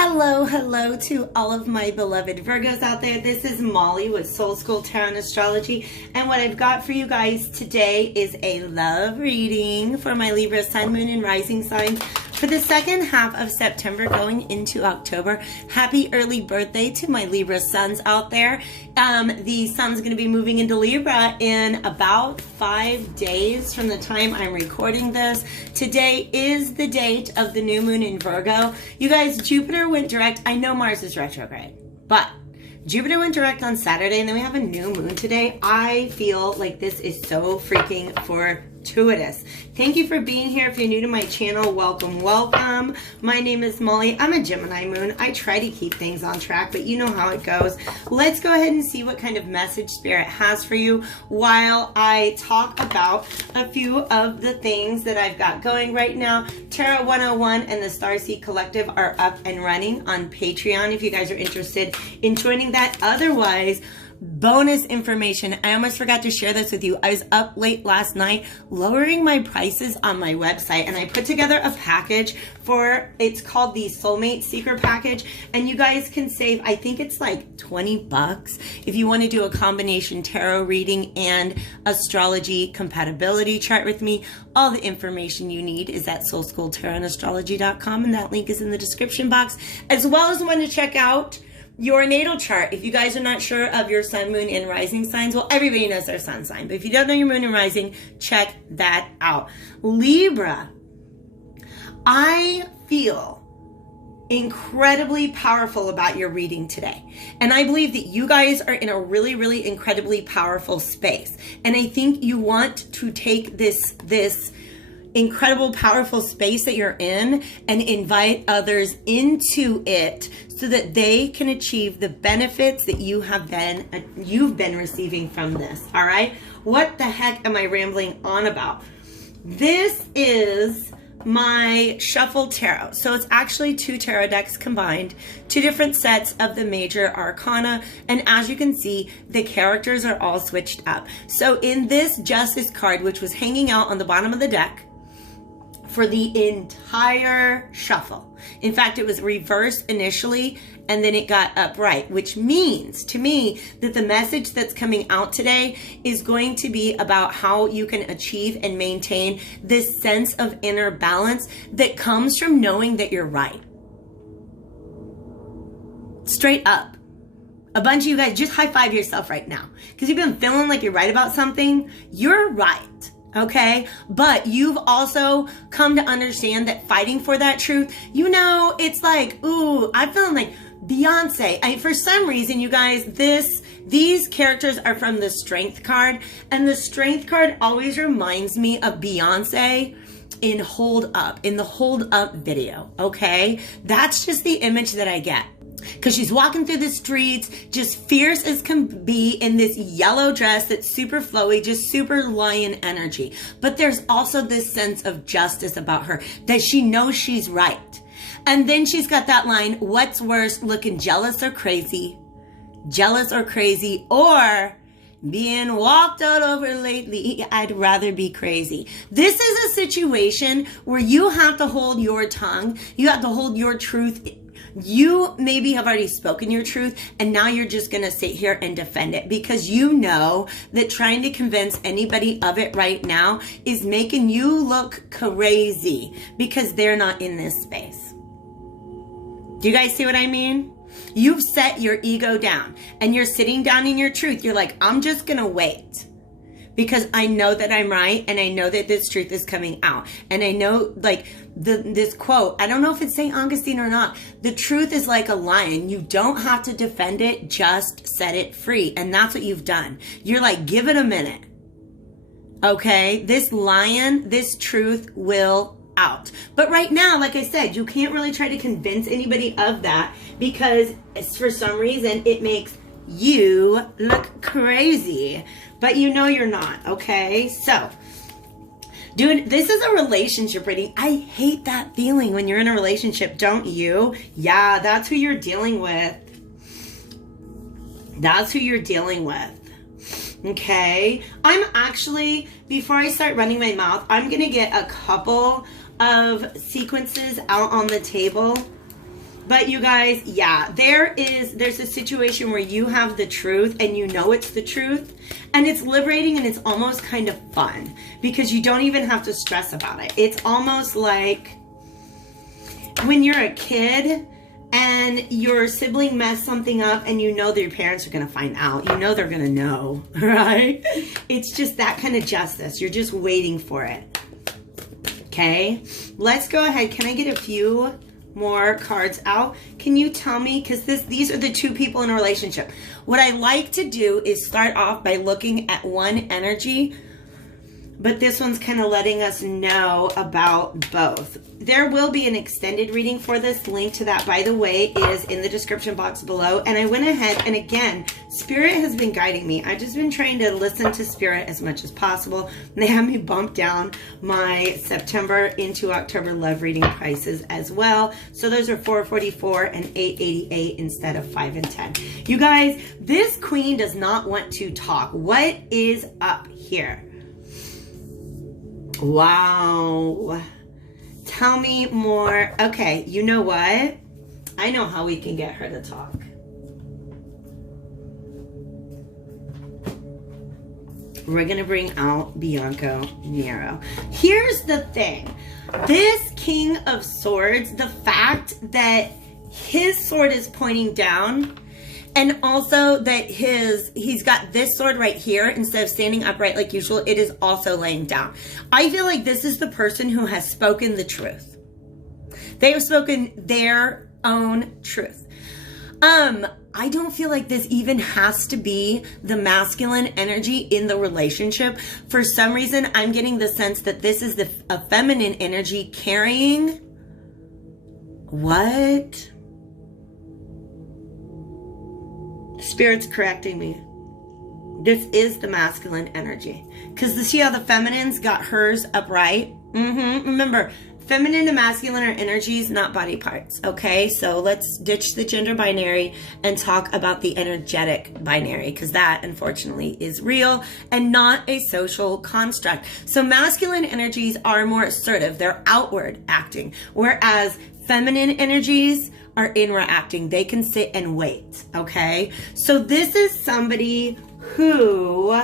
Hello to all of my beloved Virgos out there. This is Molly with Soul School Tarot and Astrology. And what I've got for you guys today is a love reading for my Libra Sun, Moon, and Rising signs for the second half of September going into October. Happy early birthday to my Libra Suns out there. The Sun's going to be moving into Libra in about 5 days from the time I'm recording this. Today is the date of the new moon in Virgo. You guys, Jupiter went direct. I know Mars is retrograde, but Jupiter went direct on Saturday, and then we have a new moon today. I feel like this is so freaking fortuitous. Thank you for being here. If you're new to my channel, welcome. My name is Molly. I'm a Gemini moon. I try to keep things on track, but you know how it goes. Let's go ahead and see what kind of message Spirit has for you while I talk about a few of the things that I've got going right now. Tarot 101 and the Starseed Collective are up and running on Patreon if you guys are interested in joining that. Otherwise, bonus information. I almost forgot to share this with you. I was up late last night lowering my prices on my website, and I put together a package for, it's called the Soulmate Seeker package, and you guys can save, I think it's like 20 bucks if you want to do a combination tarot reading and astrology compatibility chart with me. All the information you need is at soulschooltarotandastrology.com, and that link is in the description box, as well as want to check out your natal chart. If you guys are not sure of your sun, moon, and rising signs, well, everybody knows their sun sign, but if you don't know your moon and rising, check that out. Libra, I feel incredibly powerful about your reading today. And I believe that you guys are in a really, really incredibly powerful space. And I think you want to take this incredible, powerful space that you're in and invite others into it so that they can achieve the benefits that you've been receiving from this. All right. What the heck am I rambling on about? This is my shuffle tarot. So it's actually 2 tarot decks combined, 2 different sets of the major arcana. And as you can see, the characters are all switched up. So in this Justice card, which was hanging out on the bottom of the deck for the entire shuffle. In fact, it was reversed initially and then it got upright, which means to me that the message that's coming out today is going to be about how you can achieve and maintain this sense of inner balance that comes from knowing that you're right. Straight up. A bunch of you guys, just high five yourself right now, because you've been feeling like you're right about something. You're right. Okay, but you've also come to understand that fighting for that truth, you know, it's like, ooh, I'm feeling like Beyonce. For some reason, you guys, these characters are from the Strength card, and the Strength card always reminds me of Beyonce in Hold Up, in the Hold Up video. Okay, that's just the image that I get. Because she's walking through the streets, just fierce as can be, in this yellow dress that's super flowy, just super lion energy. But there's also this sense of justice about her, that she knows she's right. And then she's got that line, what's worse, looking jealous or crazy, or being walked all over lately, I'd rather be crazy. This is a situation where you have to hold your tongue. You have to hold your truth. You maybe have already spoken your truth, and now you're just going to sit here and defend it because you know that trying to convince anybody of it right now is making you look crazy because they're not in this space. Do you guys see what I mean? You've set your ego down and you're sitting down in your truth. You're like, I'm just going to wait because I know that I'm right and I know that this truth is coming out. And I know, like, this quote, I don't know if it's St. Augustine or not, the truth is like a lion. You don't have to defend it, just set it free. And that's what you've done. You're like, give it a minute. Okay, this lion, this truth will out. But right now, like I said, you can't really try to convince anybody of that because for some reason it makes you look crazy, but you know you're not. Okay, so this is a relationship reading. I hate that feeling when you're in a relationship, don't you? Yeah, that's who you're dealing with. That's who you're dealing with. Okay, I'm actually, before I start running my mouth, I'm gonna get a couple of sequences out on the table But you guys, yeah, there's a situation where you have the truth and you know it's the truth, and it's liberating and it's almost kind of fun because you don't even have to stress about it. It's almost like when you're a kid and your sibling messed something up and you know that your parents are going to find out. You know they're going to know, right? It's just that kind of justice. You're just waiting for it. Okay, let's go ahead. Can I get a few more cards out? Can you tell me, because these are the two people in a relationship. What I like to do is start off by looking at one energy, but this one's kind of letting us know about both. There will be an extended reading for this. Link to that, by the way, is in the description box below. And I went ahead, and again, Spirit has been guiding me. I've just been trying to listen to Spirit as much as possible. And they have me bump down my September into October love reading prices as well. So those are $444 and $888 instead of $5 and $10. You guys, this queen does not want to talk. What is up here? Wow. Tell me more. Okay, you know what? I know how we can get her to talk. We're going to bring out Bianco Nero. Here's the thing. This King of Swords, the fact that his sword is pointing down, and also that he's got this sword right here instead of standing upright like usual, it is also laying down. I feel like this is the person who has spoken the truth. They have spoken their own truth. I don't feel like this even has to be the masculine energy in the relationship. For some reason, I'm getting the sense that this is a feminine energy carrying what? Spirit's correcting me. This is the masculine energy. Because see how the feminine's got hers upright? Remember, feminine and masculine are energies, not body parts. Okay, so let's ditch the gender binary and talk about the energetic binary, because that, unfortunately, is real and not a social construct. So masculine energies are more assertive. They're outward acting. Whereas feminine energies are inward acting. They can sit and wait, okay? So this is somebody who,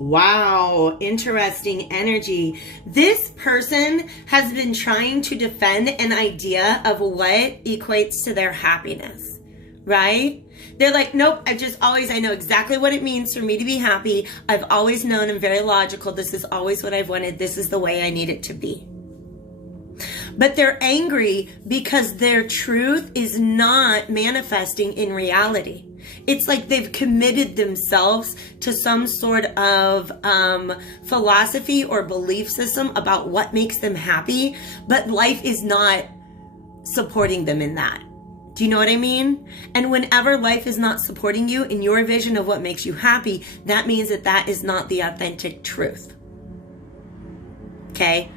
wow, interesting energy. This person has been trying to defend an idea of what equates to their happiness, right? They're like, nope, I know exactly what it means for me to be happy. I've always known, I'm very logical. This is always what I've wanted. This is the way I need it to be. But they're angry because their truth is not manifesting in reality. It's like they've committed themselves to some sort of philosophy or belief system about what makes them happy, but life is not supporting them in that. Do you know what I mean? And whenever life is not supporting you in your vision of what makes you happy, that means that that is not the authentic truth. Okay?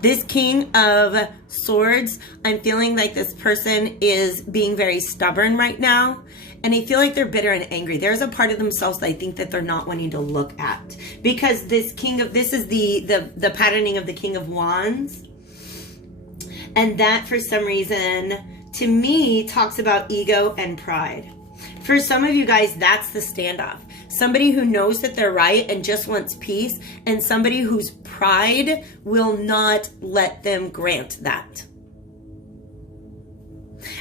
This King of Swords, I'm feeling like this person is being very stubborn right now. And I feel like they're bitter and angry. There's a part of themselves that I think that they're not wanting to look at. Because this is the patterning of the King of Wands. And that, for some reason, to me, talks about ego and pride. For some of you guys, that's the standoff. Somebody who knows that they're right and just wants peace, and somebody whose pride will not let them grant that.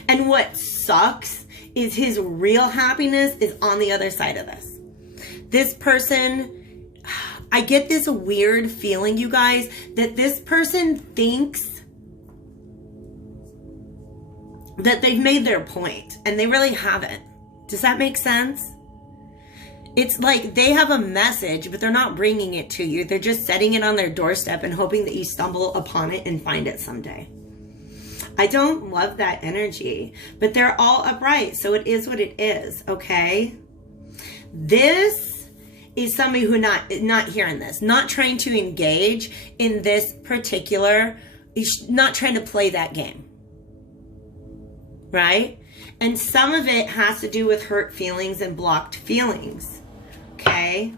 And what sucks is his real happiness is on the other side of this. This person, I get this weird feeling, you guys, that this person thinks that they've made their point, and they really haven't. Does that make sense? It's like they have a message, but they're not bringing it to you. They're just setting it on their doorstep and hoping that you stumble upon it and find it someday. I don't love that energy, but they're all upright, so it is what it is, okay? This is somebody who not hearing this, not trying to engage in this particular, not trying to play that game, right? And some of it has to do with hurt feelings and blocked feelings. Okay.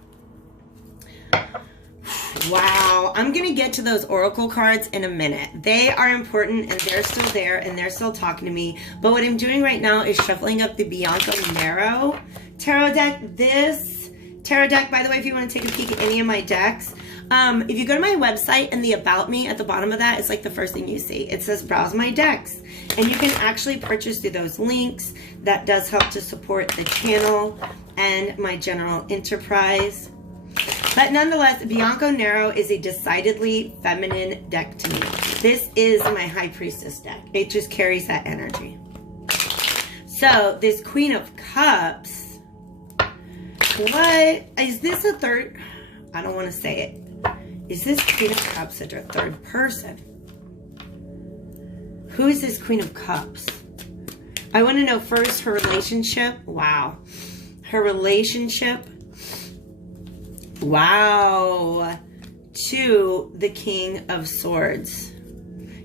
Wow, I'm going to get to those oracle cards in a minute. They are important and they're still there and they're still talking to me. But what I'm doing right now is shuffling up the Bianco Nero tarot deck. This tarot deck, by the way, if you want to take a peek at any of my decks, if you go to my website and the About Me at the bottom of that, it's like the first thing you see. It says Browse My Decks. And you can actually purchase through those links. That does help to support the channel and my general enterprise. But nonetheless, Bianco Nero is a decidedly feminine deck to me. This is my High Priestess deck. It just carries that energy. So this Queen of Cups, what is this a third? I don't want to say it. Is this Queen of Cups a third person? Who is this Queen of Cups? I want to know first her relationship. Wow. Her relationship. Wow. To the King of Swords.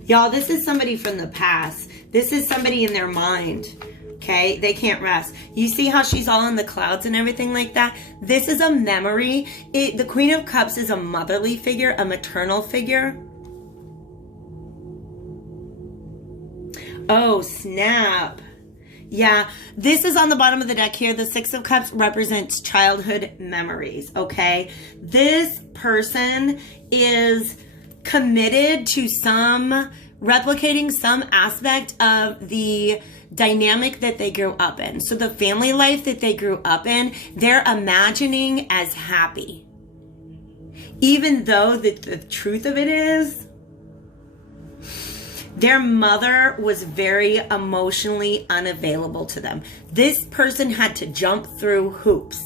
Y'all, this is somebody from the past. This is somebody in their mind. Okay, they can't rest. You see how she's all in the clouds and everything like that? This is a memory. The Queen of Cups is a motherly figure, a maternal figure. Oh, snap. Yeah, this is on the bottom of the deck here. The Six of Cups represents childhood memories, okay? This person is committed to replicating some aspect of the dynamic that they grew up in. So the family life that they grew up in, they're imagining as happy. Even though the truth of it is, their mother was very emotionally unavailable to them. This person had to jump through hoops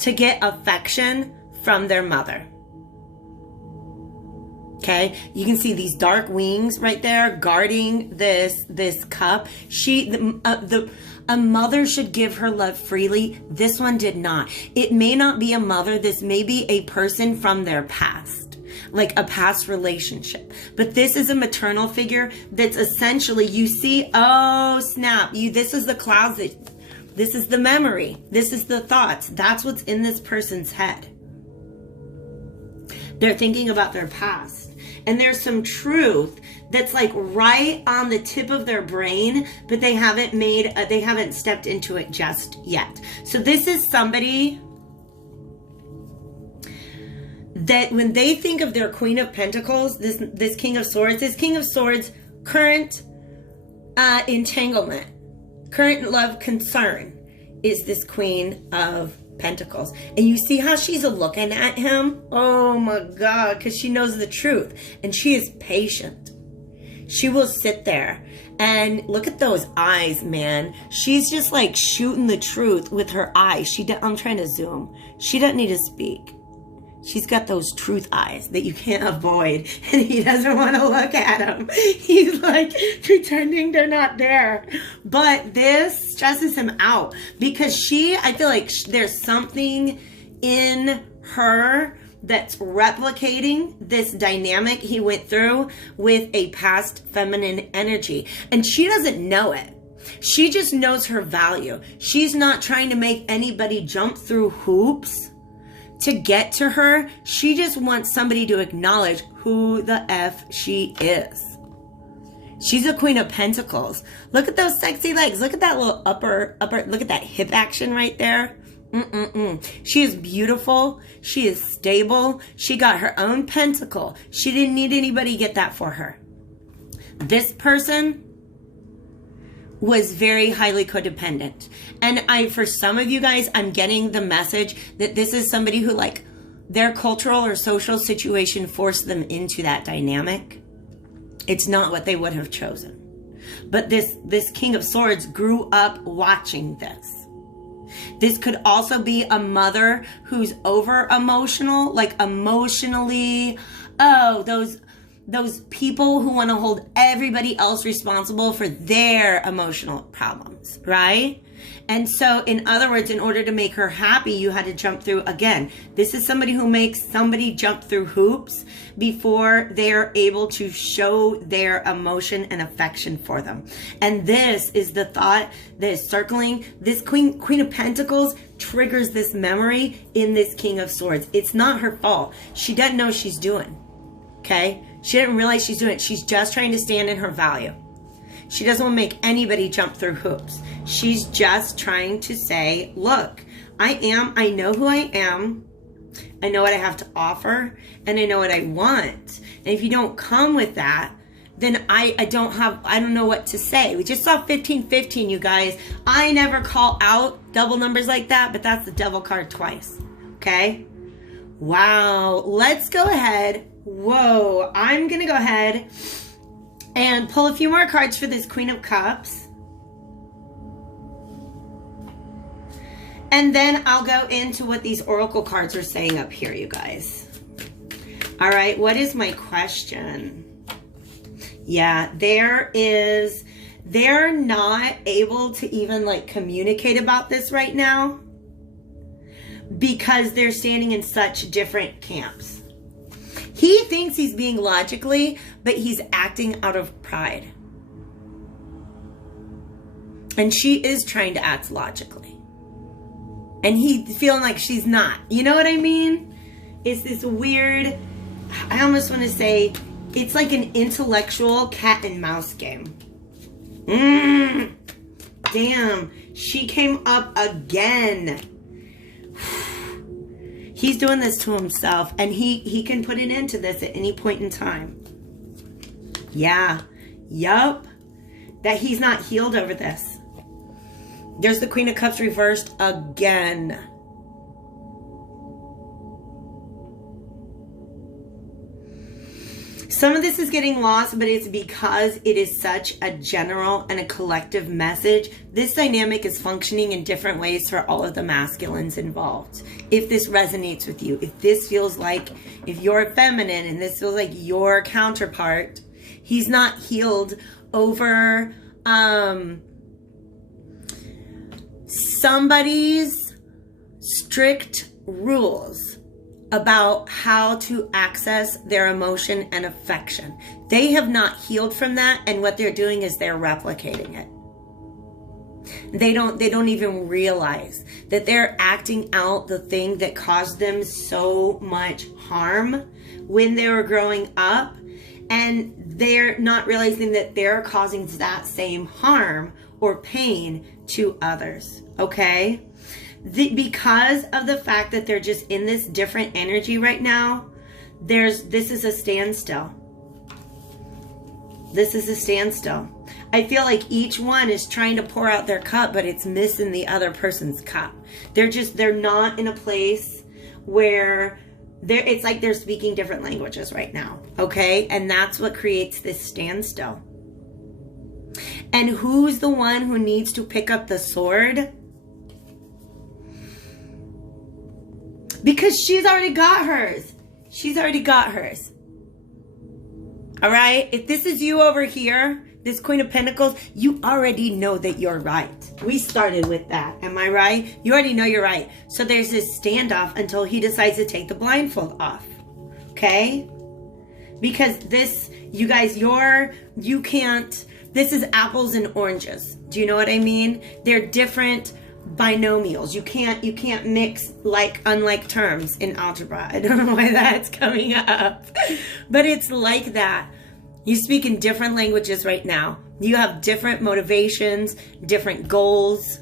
to get affection from their mother. Okay, you can see these dark wings right there guarding this cup. A mother should give her love freely. This one did not. It may not be a mother. This may be a person from their past, like a past relationship. But this is a maternal figure that's essentially, you see, oh snap, this is the closet. This is the memory. This is the thoughts. That's what's in this person's head. They're thinking about their past. And there's some truth that's like right on the tip of their brain, but they haven't stepped into it just yet. So this is somebody that when they think of their Queen of Pentacles, this King of Swords, current entanglement, current love concern is this Queen of Pentacles. And you see how she's looking at him? Oh my God, because she knows the truth and she is patient. She will sit there and look at those eyes, man. She's just like shooting the truth with her eyes. I'm trying to zoom. She doesn't need to speak. She's got those truth eyes that you can't avoid, and he doesn't want to look at them. He's like pretending they're not there. But this stresses him out because I feel like there's something in her that's replicating this dynamic he went through with a past feminine energy. And she doesn't know it. She just knows her value. She's not trying to make anybody jump through hoops to get to her. She just wants somebody to acknowledge who the F she is. She's a Queen of Pentacles. Look at those sexy legs. Look at that little upper, look at that hip action right there. She is beautiful. She is stable. She got her own pentacle. She didn't need anybody to get that for her. This person was very highly codependent. And for some of you guys, I'm getting the message that this is somebody who like their cultural or social situation forced them into that dynamic. It's not what they would have chosen. But this King of Swords grew up watching this. This could also be a mother who's over emotional, like emotionally, those people who want to hold everybody else responsible for their emotional problems, right? And so, in other words, in order to make her happy, you had to jump through, again, this is somebody who makes somebody jump through hoops before they're able to show their emotion and affection for them. And this is the thought that is circling. This Queen of Pentacles triggers this memory in this King of Swords. It's not her fault. She doesn't know what she's doing, okay? She didn't realize she's doing it. She's just trying to stand in her value. She doesn't want to make anybody jump through hoops. She's just trying to say, look, I know who I am. I know what I have to offer, and I know what I want. And if you don't come with that, then I don't know what to say. We just saw 15-15, you guys. I never call out double numbers like that, but that's the devil card twice. Okay? Wow. Let's go ahead. Whoa. I'm going to go ahead and pull a few more cards for this Queen of Cups. And then I'll go into what these oracle cards are saying up here, you guys. All right, what is my question? Yeah, they're not able to even like communicate about this right now because they're standing in such different camps. He thinks he's being logically, but he's acting out of pride. And she is trying to act logically. And he's feeling like she's not. You know what I mean? It's this weird, I almost want to say, it's like an intellectual cat and mouse game. Damn. She came up again. He's doing this to himself, and he can put an end to this at any point in time. Yeah. Yup. That he's not healed over this. There's the Queen of Cups reversed again. Some of this is getting lost, but it's because it is such a general and a collective message. This dynamic is functioning in different ways for all of the masculines involved. If this resonates with you, if this feels like, if you're feminine and this feels like your counterpart, he's not healed over somebody's strict rules about how to access their emotion and affection. They have not healed from that, and what they're doing is they're replicating it. They don't even realize that they're acting out the thing that caused them so much harm when they were growing up, and they're not realizing that they're causing that same harm or pain to others, okay? Because of the fact that they're just in this different energy right now, this is a standstill. This is a standstill. I feel like each one is trying to pour out their cup, but it's missing the other person's cup. They're not in a place where it's like they're speaking different languages right now, okay? And that's what creates this standstill. And who's the one who needs to pick up the sword? Because she's already got hers. She's already got hers. All right? If this is you over here, this Queen of Pentacles, you already know that you're right. We started with that. Am I right? You already know you're right. So there's this standoff until he decides to take the blindfold off. Okay? Because this, you guys, you can't, this is apples and oranges. Do you know what I mean? They're different binomials. You can't mix unlike terms in algebra. I don't know why that's coming up, but it's like that. You speak in different languages right now. You have different motivations, different goals.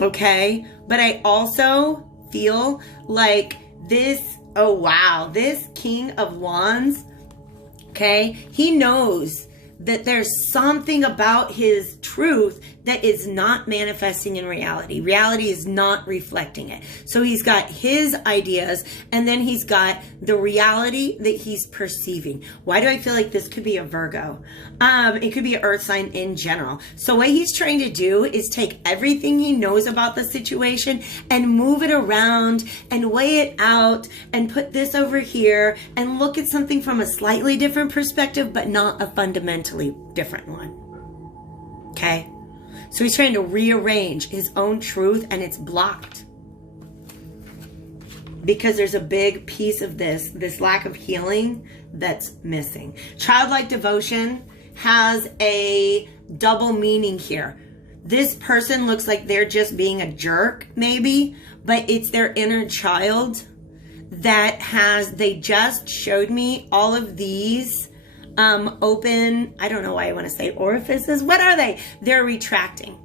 Okay? But I also feel like this, oh wow, this King of Wands, okay? He knows that there's something about his truth that is not manifesting in reality. Reality is not reflecting it. So he's got his ideas, and then he's got the reality that he's perceiving. Why do I feel like this could be a Virgo? It could be an earth sign in general. So what he's trying to do is take everything he knows about the situation and move it around and weigh it out and put this over here and look at something from a slightly different perspective, but not a fundamentally different one. Okay? So he's trying to rearrange his own truth, and it's blocked. Because there's a big piece of this lack of healing that's missing. Childlike devotion has a double meaning here. This person looks like they're just being a jerk, maybe, but it's their inner child that they just showed me all of these open, I don't know why I want to say orifices. What are they? They're retracting.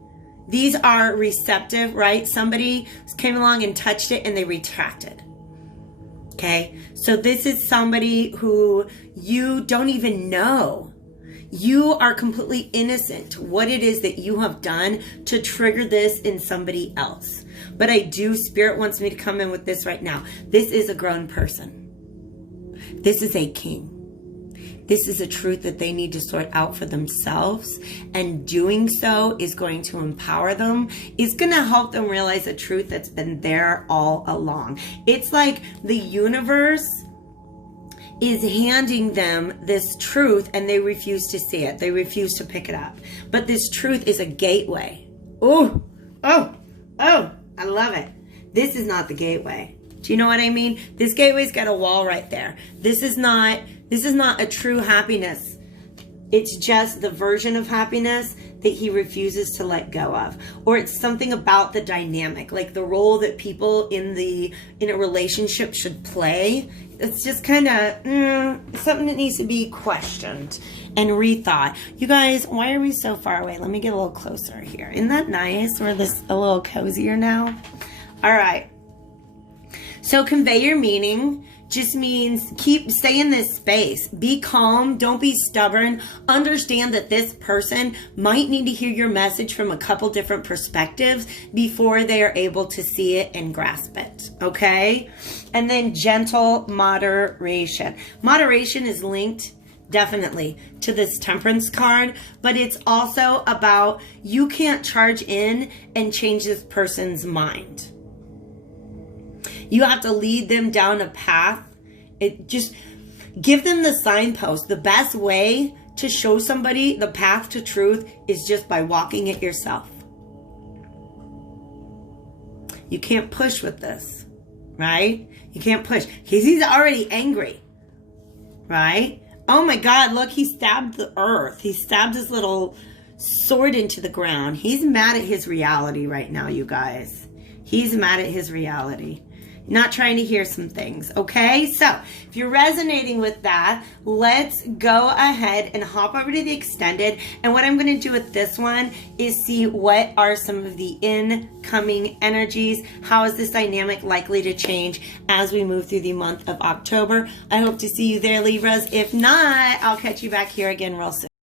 These are receptive, right? Somebody came along and touched it and they retracted. Okay? So this is somebody who you don't even know. You are completely innocent to what it is that you have done to trigger this in somebody else. But Spirit wants me to come in with this right now. This is a grown person. This is a king. This is a truth that they need to sort out for themselves, and doing so is going to empower them. It's going to help them realize a truth that's been there all along. It's like the universe is handing them this truth and they refuse to see it. They refuse to pick it up. But this truth is a gateway. Oh, I love it. This is not the gateway. Do you know what I mean? This gateway's got a wall right there. This is not a true happiness. It's just the version of happiness that he refuses to let go of. Or it's something about the dynamic, like the role that people in a relationship should play. It's just kind of something that needs to be questioned and rethought. You guys, why are we so far away? Let me get a little closer here. Isn't that nice? We're a little cozier now. All right. So convey your meaning just means stay in this space. Be calm. Don't be stubborn. Understand that this person might need to hear your message from a couple different perspectives before they are able to see it and grasp it. Okay? And then gentle moderation. Moderation is linked definitely to this Temperance card, but it's also about you can't charge in and change this person's mind. You have to lead them down a path. Just give them the signpost. The best way to show somebody the path to truth is just by walking it yourself. You can't push with this, right? You can't push because he's already angry, right? Oh my God, look, he stabbed the earth. He stabbed his little sword into the ground. He's mad at his reality right now, you guys. He's mad at his reality. Not trying to hear some things, okay? So, if you're resonating with that, let's go ahead and hop over to the extended. And what I'm going to do with this one is see what are some of the incoming energies. How is this dynamic likely to change as we move through the month of October? I hope to see you there, Libras. If not, I'll catch you back here again real soon.